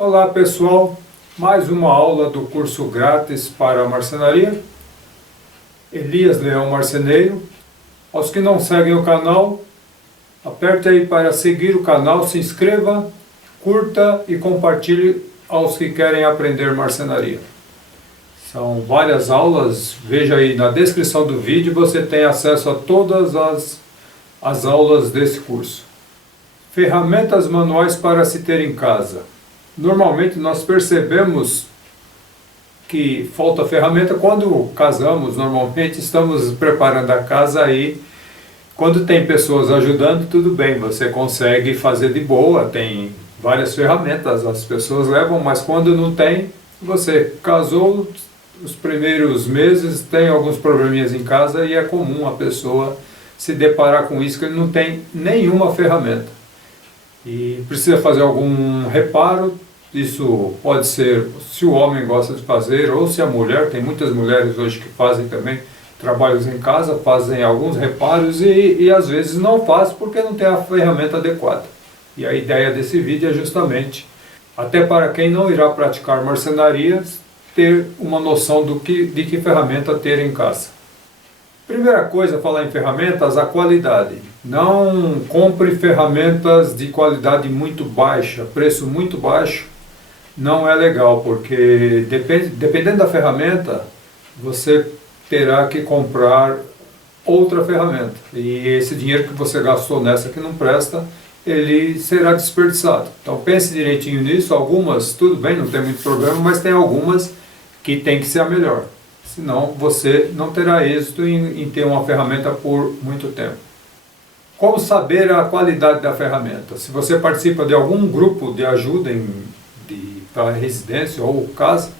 Olá pessoal, mais uma aula do curso grátis para a marcenaria. Elias Leão Marceneiro. Aos que não seguem o canal, aperte aí para seguir o canal, se inscreva, curta e compartilhe aos que querem aprender marcenaria. São várias aulas, veja aí na descrição do vídeo, você tem acesso a todas as aulas desse curso. Ferramentas manuais para se ter em casa. Normalmente nós percebemos que falta ferramenta quando casamos, normalmente estamos preparando a casa aí. Quando tem pessoas ajudando, tudo bem, você consegue fazer de boa, tem várias ferramentas, as pessoas levam, mas quando não tem, você casou, os primeiros meses tem alguns probleminhas em casa e é comum a pessoa se deparar com isso, que ele não tem nenhuma ferramenta. E precisa fazer algum reparo. Isso pode ser se o homem gosta de fazer ou se a mulher, tem muitas mulheres hoje que fazem também trabalhos em casa, fazem alguns reparos e às vezes não faz porque não tem a ferramenta adequada. E a ideia desse vídeo é justamente, até para quem não irá praticar marcenaria, ter uma noção de que ferramenta ter em casa. Primeira coisa, falar em ferramentas, a qualidade. Não compre ferramentas de qualidade muito baixa, preço muito baixo. Não é legal, porque dependendo da ferramenta, você terá que comprar outra ferramenta. E esse dinheiro que você gastou nessa que não presta, ele será desperdiçado. Então pense direitinho nisso. Algumas, tudo bem, não tem muito problema, mas tem algumas que tem que ser a melhor. Senão você não terá êxito em ter uma ferramenta por muito tempo. Como saber a qualidade da ferramenta? Se você participa de algum grupo de ajuda para residência ou casa,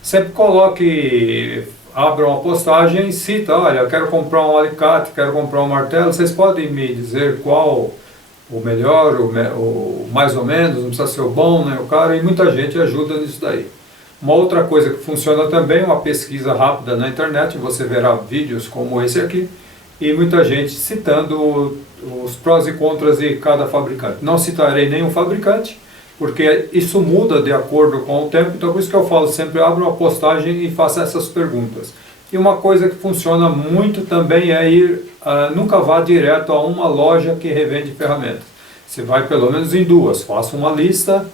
sempre coloque, abra uma postagem e cita, olha, eu quero comprar um alicate, quero comprar um martelo, vocês podem me dizer qual o melhor, o mais ou menos, não precisa ser o bom, né, o caro, e muita gente ajuda nisso daí. Uma outra coisa que funciona também, uma pesquisa rápida na internet, você verá vídeos como esse aqui, e muita gente citando os prós e contras de cada fabricante. Não citarei nenhum fabricante, porque isso muda de acordo com o tempo, então por isso que eu falo sempre, abra uma postagem e faça essas perguntas. E uma coisa que funciona muito também é nunca vá direto a uma loja que revende ferramentas. Você vai pelo menos em duas, faça uma lista,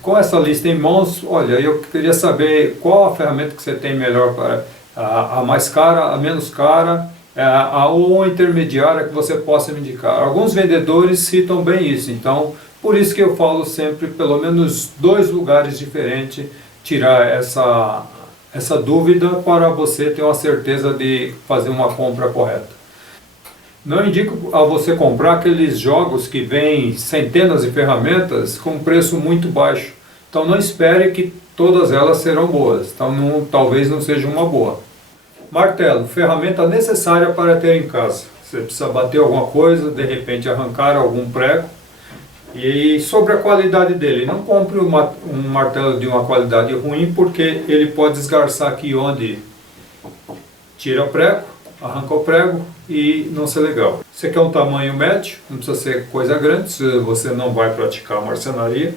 com essa lista em mãos, olha, eu queria saber qual a ferramenta que você tem melhor para a mais cara, a menos cara, ou a intermediária que você possa me indicar. Alguns vendedores citam bem isso, então por isso que eu falo sempre, pelo menos 2 lugares diferentes, tirar essa dúvida para você ter uma certeza de fazer uma compra correta. Não indico a você comprar aqueles jogos que vêm centenas de ferramentas com preço muito baixo. Então não espere que todas elas serão boas, então talvez não seja uma boa. Martelo, ferramenta necessária para ter em casa. Você precisa bater alguma coisa, de repente arrancar algum prego. E sobre a qualidade dele, não compre um martelo de uma qualidade ruim, porque ele pode esgarçar aqui onde tira o prego, arranca o prego e não ser legal. Você quer um tamanho médio, não precisa ser coisa grande, se você não vai praticar marcenaria.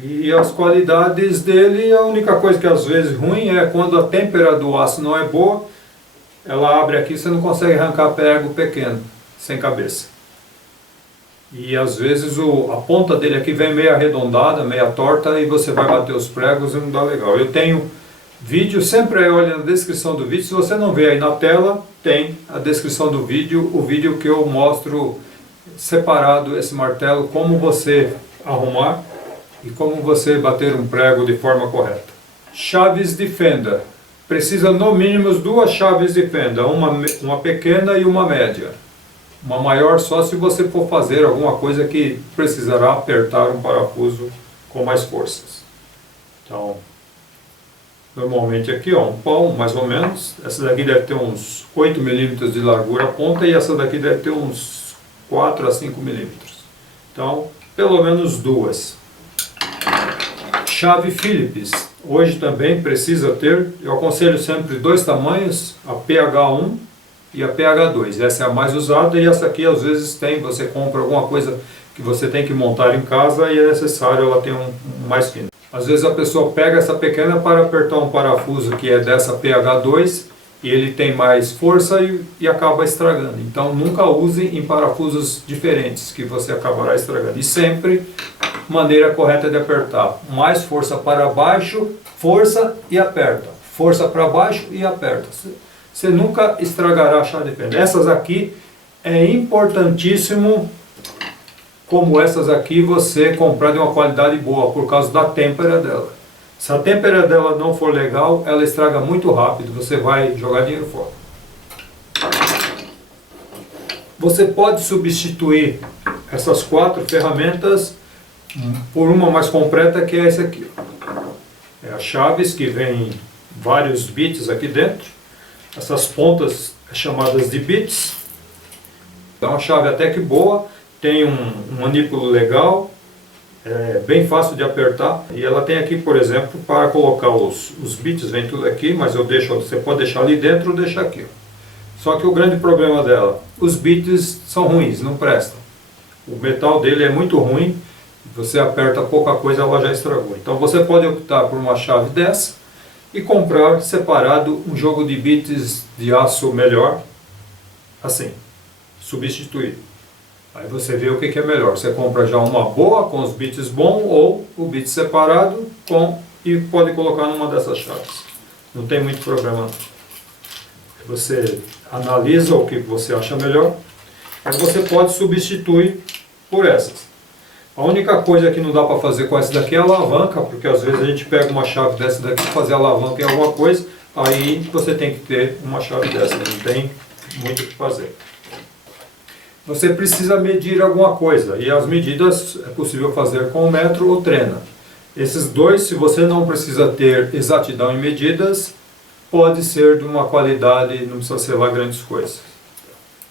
E as qualidades dele, a única coisa que às vezes ruim é quando a têmpera do aço não é boa, ela abre aqui e você não consegue arrancar prego pequeno, sem cabeça. E às vezes a ponta dele aqui vem meio arredondada, meio torta, e você vai bater os pregos e não dá legal. Eu tenho vídeo, sempre aí olha na descrição do vídeo, se você não vê aí na tela, tem a descrição do vídeo, o vídeo que eu mostro separado esse martelo, como você arrumar e como você bater um prego de forma correta. Chaves de fenda. Precisa no mínimo 2 chaves de fenda, uma pequena e uma média. Uma maior só se você for fazer alguma coisa que precisará apertar um parafuso com mais forças. Então, normalmente aqui, ó, um pão mais ou menos. Essa daqui deve ter uns 8 milímetros de largura a ponta e essa daqui deve ter uns 4 a 5 milímetros. Então, pelo menos 2. Chave Phillips. Hoje também precisa ter, eu aconselho sempre 2 tamanhos, a PH1 e a PH2, essa é a mais usada, e essa aqui às vezes tem, você compra alguma coisa que você tem que montar em casa e é necessário ela ter um mais fino. Às vezes a pessoa pega essa pequena para apertar um parafuso que é dessa PH2 e ele tem mais força e acaba estragando. Então nunca use em parafusos diferentes que você acabará estragando. E sempre maneira correta de apertar. Mais força para baixo, força e aperta. Força para baixo e aperta. Você nunca estragará a chave de fenda. Essas aqui é importantíssimo, como essas aqui, você comprar de uma qualidade boa, por causa da têmpera dela. Se a têmpera dela não for legal, ela estraga muito rápido, você vai jogar dinheiro fora. Você pode substituir essas 4 ferramentas por uma mais completa, que é essa aqui. É as chaves que vem vários bits aqui dentro. Essas pontas chamadas de bits. É uma chave até que boa. Tem um manípulo legal, é bem fácil de apertar, e ela tem aqui, por exemplo, para colocar os bits, vem tudo aqui, mas eu deixo, você pode deixar ali dentro ou deixar aqui. Só que o grande problema dela, os bits são ruins, não prestam. O metal dele é muito ruim, você aperta pouca coisa, ela já estragou. Então você pode optar por uma chave dessa e comprar separado um jogo de bits de aço melhor, assim, substituir. Aí você vê o que é melhor. Você compra já uma boa com os bits bons ou o bit separado e pode colocar numa dessas chaves. Não tem muito problema. Você analisa o que você acha melhor, mas você pode substituir por essas. A única coisa que não dá para fazer com essa daqui é a alavanca, porque às vezes a gente pega uma chave dessa daqui para fazer alavanca em alguma coisa, aí você tem que ter uma chave dessa, não tem muito o que fazer. Você precisa medir alguma coisa, e as medidas é possível fazer com o metro ou trena. Esses dois, se você não precisa ter exatidão em medidas, pode ser de uma qualidade, não precisa ser lá grandes coisas.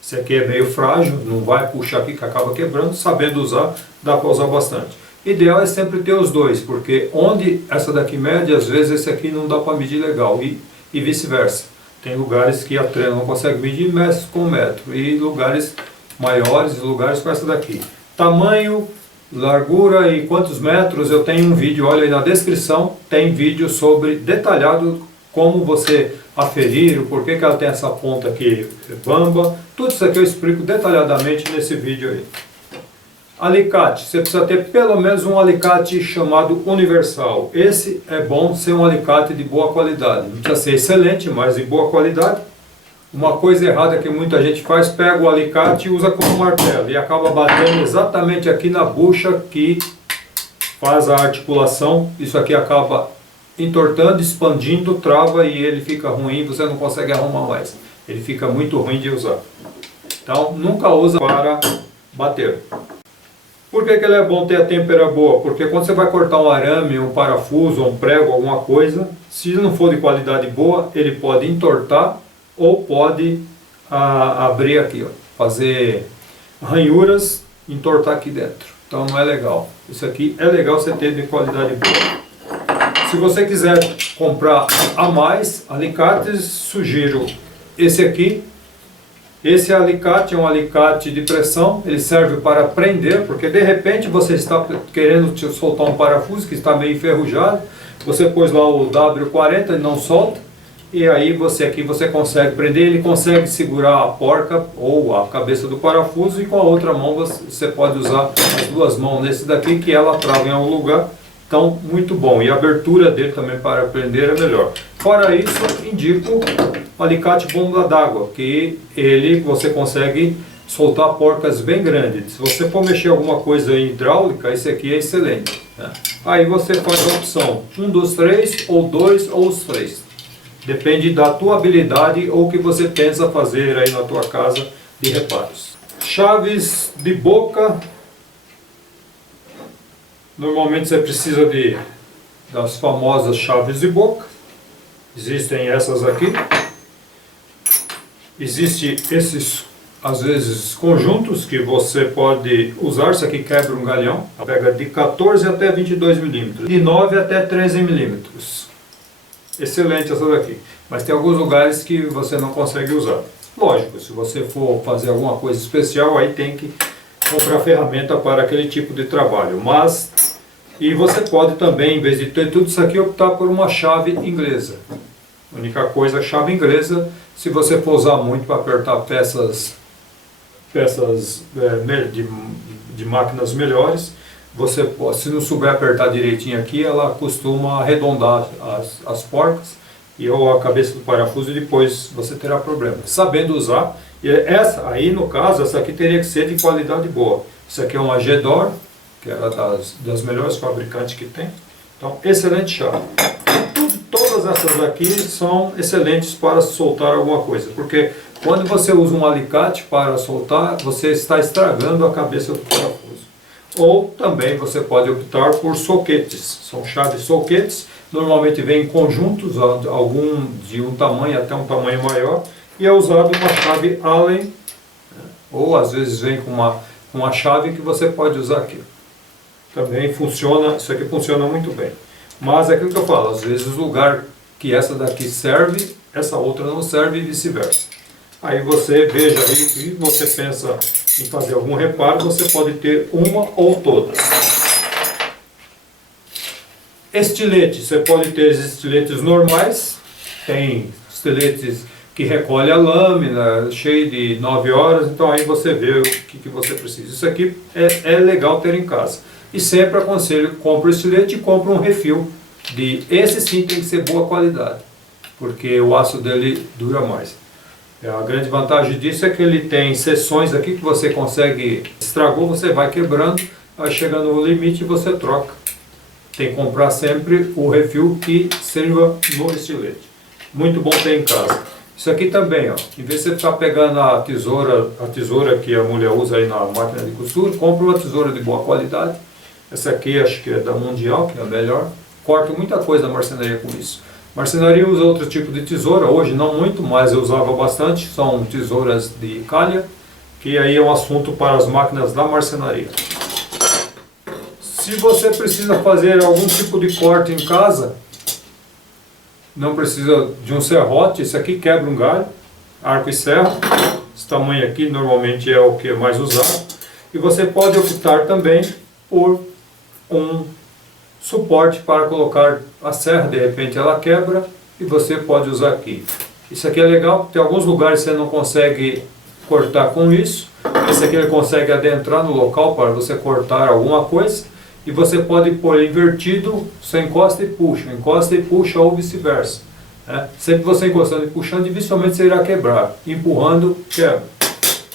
Esse aqui é meio frágil, não vai puxar aqui que acaba quebrando, sabendo usar, dá para usar bastante. Ideal é sempre ter os dois, porque onde essa daqui mede, às vezes esse aqui não dá para medir legal, e vice-versa. Tem lugares que a trena não consegue medir, mexe com o metro, e lugares maiores e lugares com essa daqui. Tamanho, largura e quantos metros, eu tenho um vídeo, olha aí na descrição, tem vídeo sobre detalhado como você aferir, o porquê que ela tem essa ponta aqui bamba, tudo isso aqui eu explico detalhadamente nesse vídeo aí. Alicate, você precisa ter pelo menos um alicate chamado universal. Esse é bom ser um alicate de boa qualidade, não precisa ser excelente, mas de boa qualidade. Uma coisa errada que muita gente faz, pega o alicate e usa como martelo e acaba batendo exatamente aqui na bucha que faz a articulação. Isso aqui acaba entortando, expandindo, trava e ele fica ruim, você não consegue arrumar mais. Ele fica muito ruim de usar. Então nunca usa para bater. Por que ele é bom ter a têmpera boa? Porque quando você vai cortar um arame, um parafuso, um prego, alguma coisa, se não for de qualidade boa, ele pode entortar ou pode abrir aqui, ó, fazer ranhuras, entortar aqui dentro. Então não é legal. Isso aqui é legal você ter de qualidade boa. Se você quiser comprar a mais alicates, sugiro esse aqui. Esse alicate é um alicate de pressão, ele serve para prender, porque de repente você está querendo soltar um parafuso que está meio enferrujado, você pôs lá o W40 e não solta. E aí você consegue prender, ele consegue segurar a porca ou a cabeça do parafuso e com a outra mão você pode usar as duas mãos nesse daqui que ela trava em algum lugar. Então, muito bom. E a abertura dele também para prender é melhor. Fora isso, indico o alicate bomba d'água, que você consegue soltar porcas bem grandes. Se você for mexer alguma coisa em hidráulica, esse aqui é excelente, né? Aí você faz a opção 1 dos 3, ou 2 ou os 3. Depende da tua habilidade ou o que você pensa fazer aí na tua casa de reparos. Chaves de boca. Normalmente você precisa das famosas chaves de boca. Existem essas aqui. Existem esses, às vezes, conjuntos que você pode usar. Isso aqui quebra um galhão. Pega de 14 até 22 milímetros. De 9 até 13 milímetros. Excelente essa daqui, mas tem alguns lugares que você não consegue usar. Lógico, se você for fazer alguma coisa especial, aí tem que comprar ferramenta para aquele tipo de trabalho. E você pode também, em vez de ter tudo isso aqui, optar por uma chave inglesa. A única coisa, a chave inglesa, se você for usar muito para apertar peças de máquinas melhores, você, se não souber apertar direitinho aqui, ela costuma arredondar as porcas ou a cabeça do parafuso, e depois você terá problema. Sabendo usar, aí no caso, essa aqui teria que ser de qualidade boa. Isso aqui é uma Gedor, que é das melhores fabricantes que tem. Então, excelente chave. Todas essas aqui são excelentes para soltar alguma coisa, porque quando você usa um alicate para soltar, você está estragando a cabeça do parafuso. Ou também você pode optar por soquetes, são chaves soquetes, normalmente vem em conjuntos, algum de um tamanho até um tamanho maior, e é usado uma chave Allen, ou às vezes vem com uma chave que você pode usar aqui. Também funciona, isso aqui funciona muito bem. Mas é aquilo que eu falo, às vezes o lugar que essa daqui serve, essa outra não serve e vice-versa. Aí você veja aí que você pensa em fazer algum reparo, você pode ter uma ou todas. Estilete, você pode ter estiletes normais, tem estiletes que recolhe a lâmina, cheio de 9 horas, então aí você vê o que você precisa. Isso aqui é legal ter em casa. E sempre aconselho, compre o estilete e compre um refil. Esse sim tem que ser boa qualidade, porque o aço dele dura mais. A grande vantagem disso é que ele tem seções aqui que você consegue, estragou, você vai quebrando, vai chegando no limite e você troca. Tem que comprar sempre o refil que sirva no estilete. Muito bom ter em casa. Isso aqui também, ó, em vez de você ficar pegando a tesoura que a mulher usa aí na máquina de costura, compra uma tesoura de boa qualidade. Essa aqui acho que é da Mundial, que é a melhor. Corto muita coisa na marcenaria com isso. Marcenaria usa outro tipo de tesoura, hoje não muito, mas eu usava bastante. São tesouras de calha, que aí é um assunto para as máquinas da marcenaria. Se você precisa fazer algum tipo de corte em casa, não precisa de um serrote, esse aqui quebra um galho, arco e serra. Esse tamanho aqui normalmente é o que é mais usado. E você pode optar também por um suporte para colocar a serra, de repente ela quebra e você pode usar aqui. Isso aqui é legal, porque tem alguns lugares você não consegue cortar com isso. Esse aqui ele consegue adentrar no local para você cortar alguma coisa. E você pode pôr invertido, você encosta e puxa ou vice-versa. Né? Sempre você encostando e puxando, dificilmente você irá quebrar. Empurrando, quebra.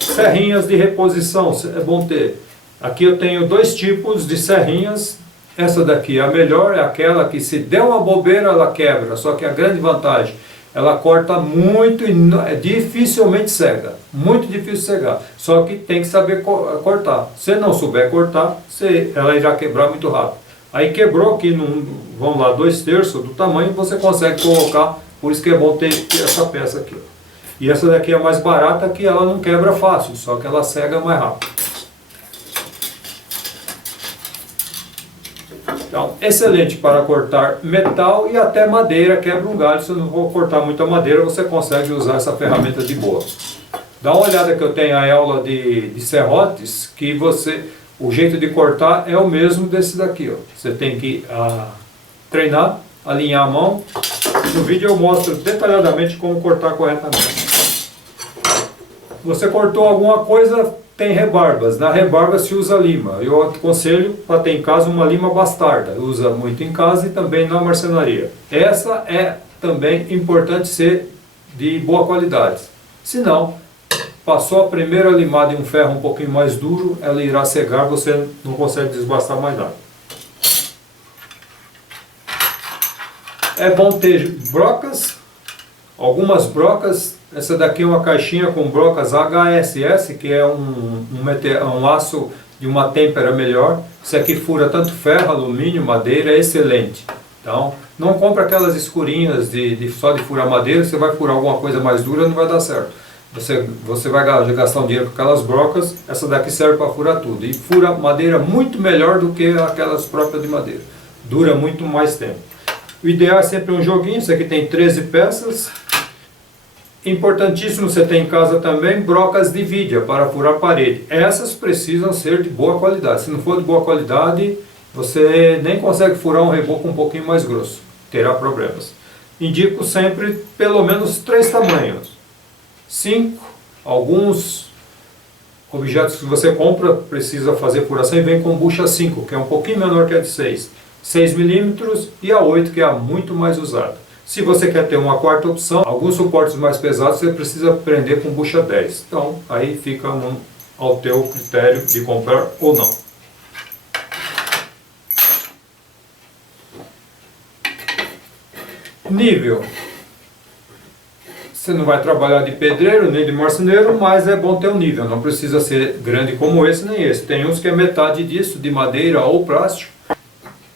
Serrinhas de reposição, é bom ter. Aqui eu tenho dois tipos de serrinhas. Essa daqui, a melhor, é aquela que se der uma bobeira ela quebra. Só que a grande vantagem, ela corta muito e dificilmente cega. Muito difícil cegar. Só que tem que saber cortar. Se não souber cortar, ela irá quebrar muito rápido. Aí quebrou aqui, vamos lá, 2/3 do tamanho, você consegue colocar. Por isso que é bom ter essa peça aqui. E essa daqui é mais barata, que ela não quebra fácil, só que ela cega mais rápido. Então, excelente para cortar metal e até madeira, quebra um galho. Se eu não vou cortar muita madeira, você consegue usar essa ferramenta de boa. Dá uma olhada que eu tenho a aula de serrotes, que o jeito de cortar é o mesmo desse daqui. Ó. Você tem que treinar, alinhar a mão. No vídeo eu mostro detalhadamente como cortar corretamente. Você cortou alguma coisa, tem rebarbas. Na rebarba se usa lima. Eu aconselho para ter em casa uma lima bastarda. Usa muito em casa e também na marcenaria. Essa é também importante ser de boa qualidade. Se não, passou a primeira limada em um ferro um pouquinho mais duro, ela irá cegar, você não consegue desbastar mais nada. É bom ter brocas, algumas brocas. Essa daqui é uma caixinha com brocas HSS, que é um aço de uma têmpera melhor. Isso aqui fura tanto ferro, alumínio, madeira, é excelente. Então, não compre aquelas escurinhas só de furar madeira, você vai furar alguma coisa mais dura, não vai dar certo. Você vai gastar um dinheiro com aquelas brocas, essa daqui serve para furar tudo. E fura madeira muito melhor do que aquelas próprias de madeira. Dura muito mais tempo. O ideal é sempre um joguinho, isso aqui tem 13 peças. Importantíssimo você ter em casa também brocas de vidia para furar a parede. Essas precisam ser de boa qualidade. Se não for de boa qualidade, você nem consegue furar um reboco um pouquinho mais grosso. Terá problemas. Indico sempre pelo menos 3 tamanhos. 5, alguns objetos que você compra precisa fazer furação e vem com bucha 5, que é um pouquinho menor que a de 6. 6 milímetros e a 8, que é a muito mais usada. Se você quer ter uma quarta opção, alguns suportes mais pesados você precisa prender com bucha 10. Então aí fica ao teu critério de comprar ou não. Nível. Você não vai trabalhar de pedreiro nem de marceneiro, mas é bom ter um nível. Não precisa ser grande como esse nem esse. Tem uns que é metade disso, de madeira ou plástico.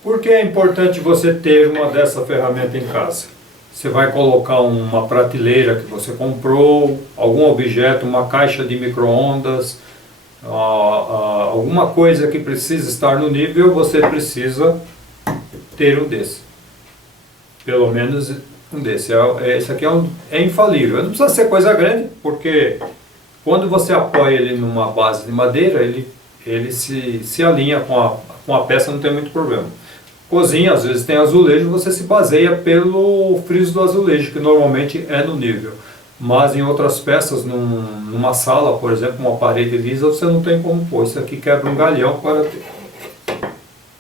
Por que é importante você ter uma dessa ferramenta em casa? Você vai colocar uma prateleira que você comprou, algum objeto, uma caixa de micro-ondas, alguma coisa que precisa estar no nível, você precisa ter um desse. Pelo menos um desse. Esse aqui é infalível. Não precisa ser coisa grande, porque quando você apoia ele numa base de madeira, ele se alinha com a peça, não tem muito problema. Cozinha, às vezes tem azulejo, você se baseia pelo friso do azulejo, que normalmente é no nível. Mas em outras peças, numa sala, por exemplo, uma parede lisa, você não tem como pôr. Isso aqui quebra um galhão para ter.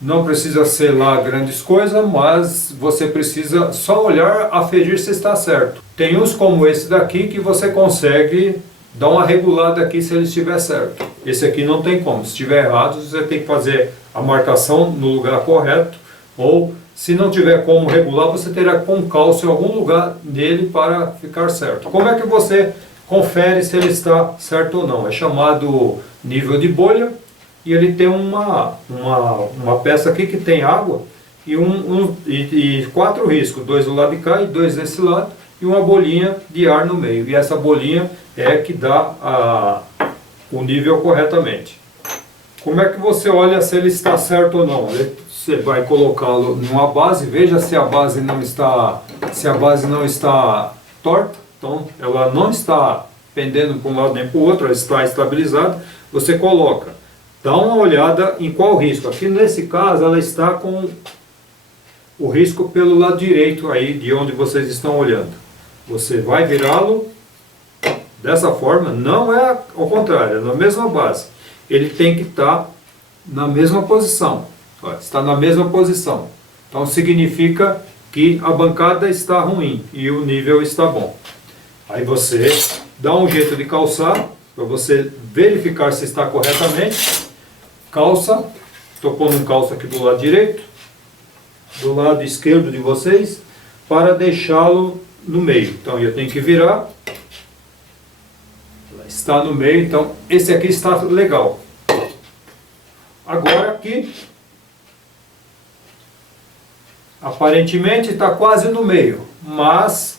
Não precisa ser lá grandes coisas, mas você precisa só olhar, aferir se está certo. Tem uns como esse daqui que você consegue dar uma regulada aqui se ele estiver certo. Esse aqui não tem como. Se estiver errado, você tem que fazer a marcação no lugar correto. Ou, se não tiver como regular, você terá que pôr um calço em algum lugar nele para ficar certo. Como é que você confere se ele está certo ou não? É chamado nível de bolha, e ele tem uma peça aqui que tem água e 4 riscos, 2 do lado de cá e 2 desse lado, e uma bolinha de ar no meio. E essa bolinha é que dá o nível corretamente. Como é que você olha se ele está certo ou não? Você vai colocá-lo numa base, veja se a base não está torta, então ela não está pendendo para um lado nem para o outro, ela está estabilizada. Você coloca, dá uma olhada em qual risco. Aqui nesse caso ela está com o risco pelo lado direito aí de onde vocês estão olhando. Você vai virá-lo dessa forma, não é ao contrário, é na mesma base. Ele tem que estar na mesma posição. Está na mesma posição. Então significa que a bancada está ruim e o nível está bom. Aí você dá um jeito de calçar, para você verificar se está corretamente. Calça, estou pondo um calço aqui do lado direito, do lado esquerdo de vocês, para deixá-lo no meio. Então eu tenho que virar. Está no meio, então esse aqui está legal. Agora aqui, aparentemente está quase no meio, mas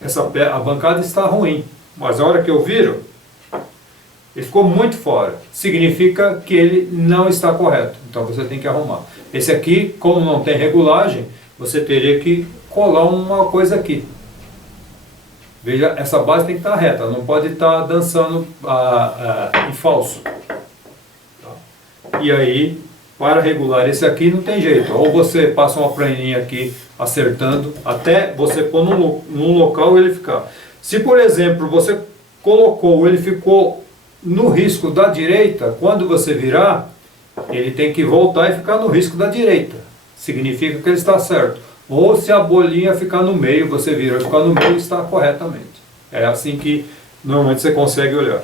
a bancada está ruim. Mas a hora que eu viro, ele ficou muito fora. Significa que ele não está correto. Então você tem que arrumar. Esse aqui, como não tem regulagem, você teria que colar uma coisa aqui. Veja, essa base tem que estar reta, não pode estar dançando em falso. E aí, para regular esse aqui não tem jeito. Ou você passa uma praninha aqui acertando, até você pôr num local ele ficar. Se, por exemplo, você colocou, ele ficou no risco da direita, quando você virar, ele tem que voltar e ficar no risco da direita. Significa que ele está certo. Ou se a bolinha ficar no meio, você vira, ficar no meio, está corretamente. É assim que normalmente você consegue olhar.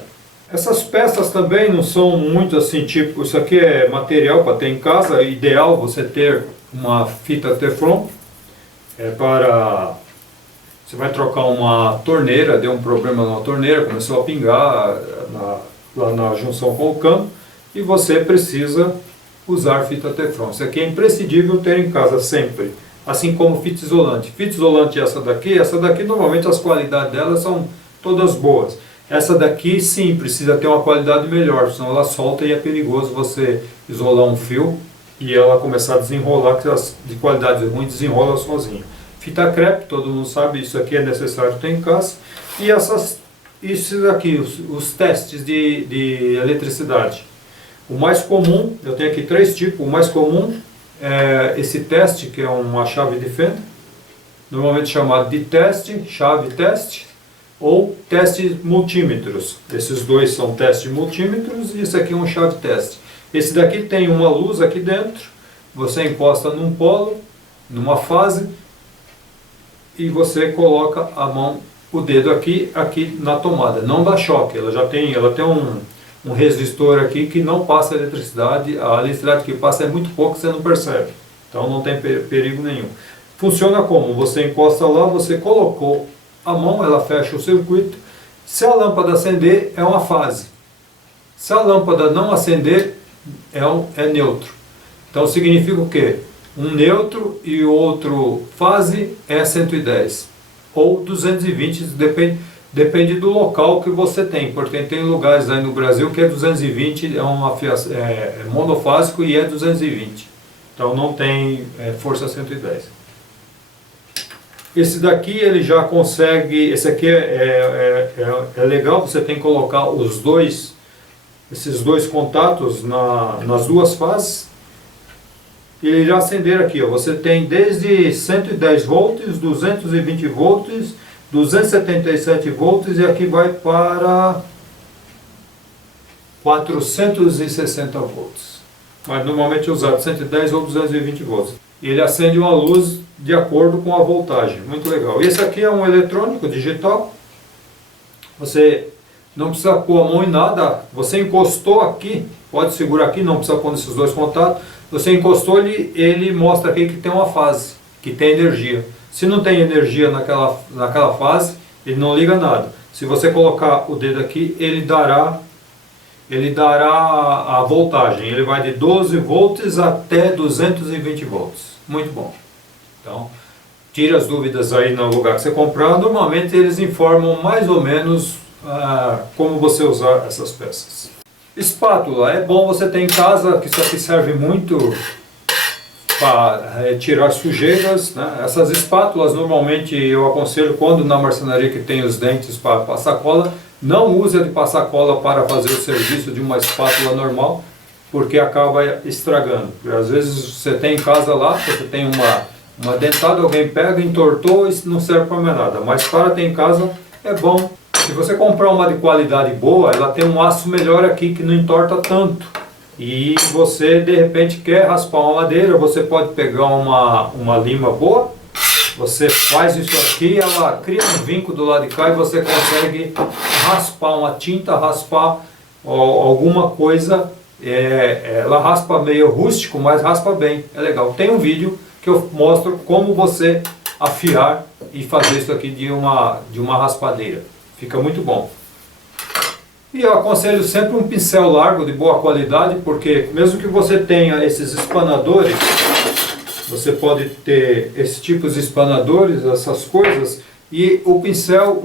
Essas peças também não são muito assim, tipo, isso aqui é material para ter em casa, é ideal você ter uma fita Teflon, você vai trocar uma torneira, deu um problema na torneira, começou a pingar lá na junção com o cano, e você precisa usar fita Teflon. Isso aqui é imprescindível ter em casa sempre, assim como fita isolante. Fita isolante essa daqui normalmente as qualidades delas são todas boas. Essa daqui sim, precisa ter uma qualidade melhor, senão ela solta e é perigoso você isolar um fio e ela começar a desenrolar, que as de qualidade ruim desenrola sozinho. Fita crepe, todo mundo sabe, isso aqui é necessário ter em casa. E isso aqui, os testes de eletricidade. O mais comum, eu tenho aqui 3 tipos, o mais comum é esse teste, que é uma chave de fenda, normalmente chamado de teste, chave teste, ou teste multímetros. Esses dois são testes multímetros e esse aqui é um chave teste. Esse daqui tem uma luz aqui dentro, você encosta num polo, numa fase, e você coloca a mão, o dedo aqui na tomada. Não dá choque, ela tem um resistor aqui que não passa eletricidade, a eletricidade que passa é muito pouco, você não percebe. Então não tem perigo nenhum. Funciona como? Você encosta lá, você colocou a mão, ela fecha o circuito. Se a lâmpada acender, é uma fase. Se a lâmpada não acender, é neutro. Então significa o quê? Um neutro e o outro fase é 110 ou 220, depende do local que você tem, porque tem lugares aí no Brasil que é 220, é monofásico e é 220, então não tem força 110. Esse daqui ele já consegue, esse aqui é legal, você tem que colocar esses dois contatos nas duas fases. Ele já acender aqui, ó, você tem desde 110 volts, 220 volts, 277 volts e aqui vai para 460 volts. Mas normalmente é usado 110 ou 220 volts. Ele acende uma luz de acordo com a voltagem, muito legal. Esse aqui é um eletrônico digital, você não precisa pôr a mão em nada, você encostou aqui, pode segurar aqui, não precisa pôr nesses dois contatos. Você encostou, ele mostra aqui que tem uma fase, que tem energia. Se não tem energia naquela fase, ele não liga nada. Se você colocar o dedo aqui, ele dará a voltagem. Ele vai de 12 volts até 220 volts. Muito bom. Então, tire as dúvidas aí no lugar que você comprar. Normalmente eles informam mais ou menos como você usar essas peças. Espátula, é bom você ter em casa, que isso aqui serve muito para tirar sujeiras, né? Essas espátulas normalmente eu aconselho, quando na marcenaria que tem os dentes para passar cola, não use a de passar cola para fazer o serviço de uma espátula normal, porque acaba estragando. Às vezes você tem em casa lá, você tem uma dentada, alguém pega, entortou e não serve para mais nada, mas para ter em casa é bom. Se você comprar uma de qualidade boa, ela tem um aço melhor aqui que não entorta tanto. E você de repente quer raspar uma madeira, você pode pegar uma lima boa, você faz isso aqui, ela cria um vinco do lado de cá e você consegue raspar uma tinta, raspar alguma coisa. Ela raspa meio rústico, mas raspa bem, é legal. Tem um vídeo que eu mostro como você afiar e fazer isso aqui de uma raspadeira. Fica muito bom. E eu aconselho sempre um pincel largo de boa qualidade, porque mesmo que você tenha esses espanadores, você pode ter esses tipos de espanadores, essas coisas, e um pincel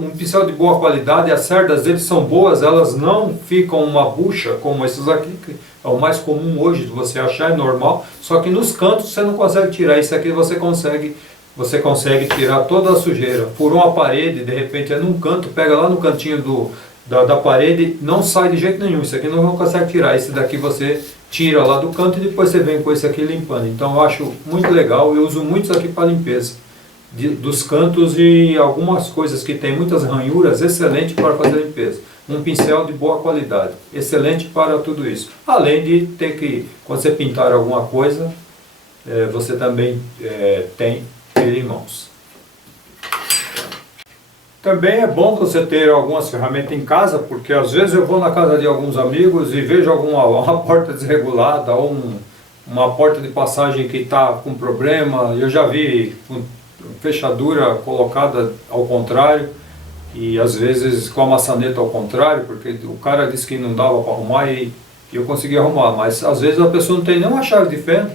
de boa qualidade, as cerdas deles são boas, elas não ficam uma bucha como esses aqui, que é o mais comum hoje de você achar, é normal, só que nos cantos você não consegue tirar. Isso aqui você consegue tirar toda a sujeira. Furou uma parede, de repente é num canto, pega lá no cantinho da parede, não sai de jeito nenhum. Isso aqui não consegue tirar. Esse daqui você tira lá do canto e depois você vem com esse aqui limpando. Então eu acho muito legal, eu uso muito isso aqui para limpeza dos cantos e algumas coisas que tem muitas ranhuras, excelente para fazer limpeza. Um pincel de boa qualidade, excelente para tudo isso. Além de ter que, quando você pintar alguma coisa, você também tem ele em mãos. Também é bom você ter algumas ferramentas em casa, porque às vezes eu vou na casa de alguns amigos e vejo uma porta desregulada ou uma porta de passagem que está com problema. Eu já vi fechadura colocada ao contrário e às vezes com a maçaneta ao contrário, porque o cara disse que não dava para arrumar e eu consegui arrumar, mas às vezes a pessoa não tem nenhuma chave de fenda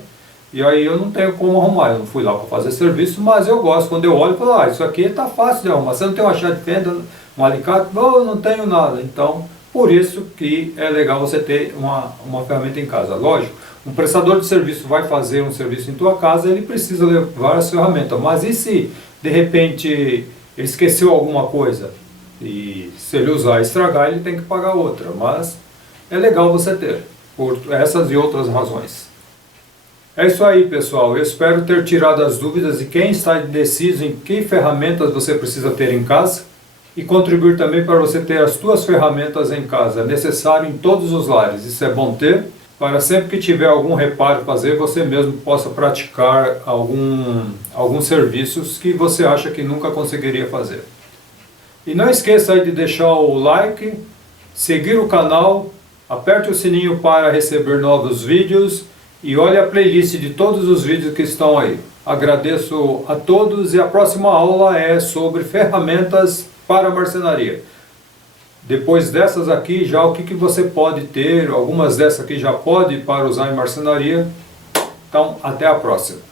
e aí eu não tenho como arrumar. Eu não fui lá para fazer serviço, mas eu gosto, quando eu olho, eu falo, isso aqui está fácil de arrumar. Você não tem uma chave de fenda, um alicate? Não, eu não tenho nada. Então, por isso que é legal você ter uma ferramenta em casa. Lógico, um prestador de serviço vai fazer um serviço em tua casa, ele precisa levar as ferramentas. Mas e se, de repente, ele esqueceu alguma coisa? E se ele usar e estragar, ele tem que pagar outra. Mas é legal você ter, por essas e outras razões. É isso aí, pessoal. Eu espero ter tirado as dúvidas de quem está indeciso em que ferramentas você precisa ter em casa e contribuir também para você ter as suas ferramentas em casa. É necessário em todos os lares. Isso é bom ter, para sempre que tiver algum reparo fazer, você mesmo possa praticar alguns serviços que você acha que nunca conseguiria fazer. E não esqueça aí de deixar o like, seguir o canal, aperte o sininho para receber novos vídeos e olhe a playlist de todos os vídeos que estão aí. Agradeço a todos e a próxima aula é sobre ferramentas para marcenaria. Depois dessas aqui, já o que você pode ter, algumas dessas aqui já pode para usar em marcenaria. Então, até a próxima.